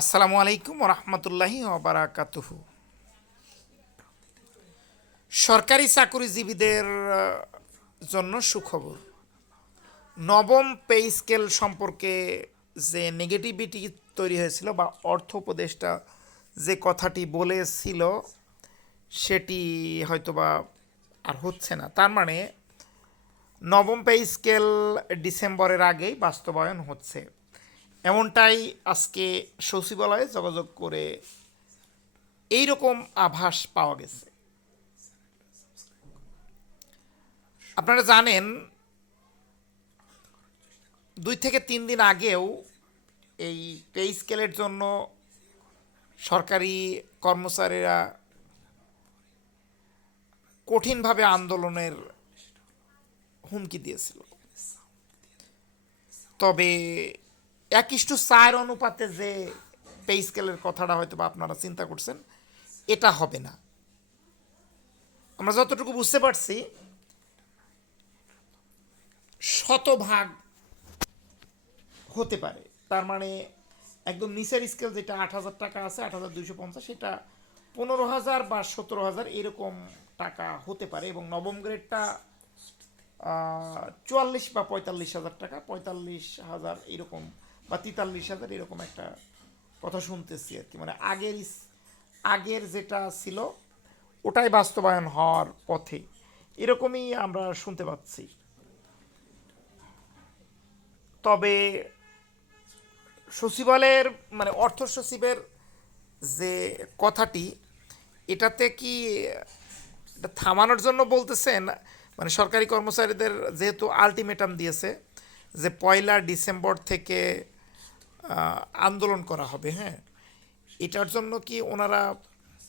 আসসালামু আলাইকুম রহমতুল্লাহি ওবরাকাতুহু। সরকারি চাকরিজীবীদের জন্য সুখবর। নবম পে স্কেল সম্পর্কে যে নেগেটিভিটি তৈরি হয়েছিল বা অর্থ উপদেষ্টা যে কথাটি বলেছিল, সেটি হয়তোবা আর হচ্ছে না। তার মানে নবম পে স্কেল ডিসেম্বরের আগেই বাস্তবায়ন হচ্ছে। এমনটাই আজকে সচিবালয়ে যোগাযোগ করে এই রকম আভাস পাওয়া গেছে। আপনারা জানেন, দুই থেকে তিন দিন আগেও এই পে স্কেলের জন্য সরকারি কর্মচারীরা কঠিনভাবে আন্দোলনের হুমকি দিয়েছিল। তবে এক ইস্টু চার অনুপাতে যে পে স্কেলের কথাটা হয়তো বা আপনারা চিন্তা করছেন, এটা হবে না। আমরা যতটুকু বুঝতে পারছি, শতভাগ হতে পারে। তার মানে একদম নিচের স্কেল যেটা আট হাজার টাকা আছে, আট হাজার দুইশো পঞ্চাশ, সেটা পনেরো হাজার বা সতেরো হাজার এরকম টাকা হতে পারে এবং নবম গ্রেডটা চুয়াল্লিশ বা পঁয়তাল্লিশ হাজার টাকা, পঁয়তাল্লিশ হাজার এরকম বা তেতাল্লিশ হাজার এরকম একটা কথা শুনতেছি আর কি। মানে আগের আগের যেটা ছিল, ওটাই বাস্তবায়ন হওয়ার পথে এরকমই আমরা শুনতে পাচ্ছি। তবে সচিবালয়ের মানে অর্থ সচিবের যে কথাটি, এটাতে কি এটা থামানোর জন্য বলতেছেন? মানে সরকারি কর্মচারীদের যেহেতু আলটিমেটাম দিয়েছে যে পয়লা ডিসেম্বর থেকে আন্দোলন করা হবে হ্যাঁ। এটার জন্য কি ওনারা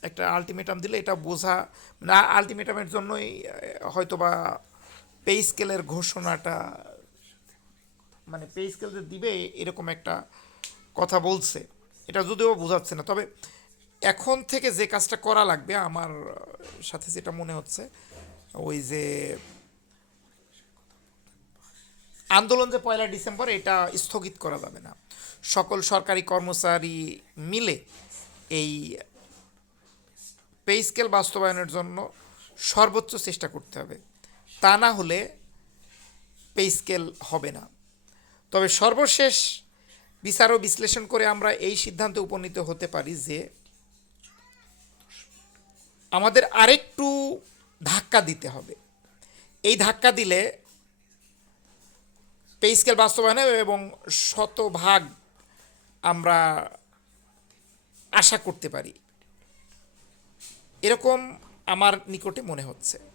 একটা আলটিমেটাম দিলে এটা বোঝা না আলটিমেটামের জন্যই আহ, হয়তোবা পে স্কেলের ঘোষণাটা মানে পে স্কেল যে দিবে এরকম একটা কথা বলছে। এটা যদিও বোঝাচ্ছে না তবে এখন থেকে যে কাজটা করা লাগবে আমার সাথে যেটা মনে হচ্ছে ওই যে আন্দোলন যে পয়লা ডিসেম্বর এটা স্থগিত করা যাবে না। সকল সরকারি কর্মচারী মিলে এই পে স্কেল বাস্তবায়নের জন্য সর্বোচ্চ চেষ্টা করতে হবে। তা না হলে পে স্কেল হবে না। তবে সর্বশেষ বিচার ও বিশ্লেষণ করে আমরা এই সিদ্ধান্তে উপনীত হতে পারি যে আমাদের আরেকটু ধাক্কা দিতে হবে। এই ধাক্কা দিলে পে স্কেল বাস্তবায়নে এবং শতভাগ আমরা আশা করতে পারি। এরকম আমার নিকটে মনে হচ্ছে।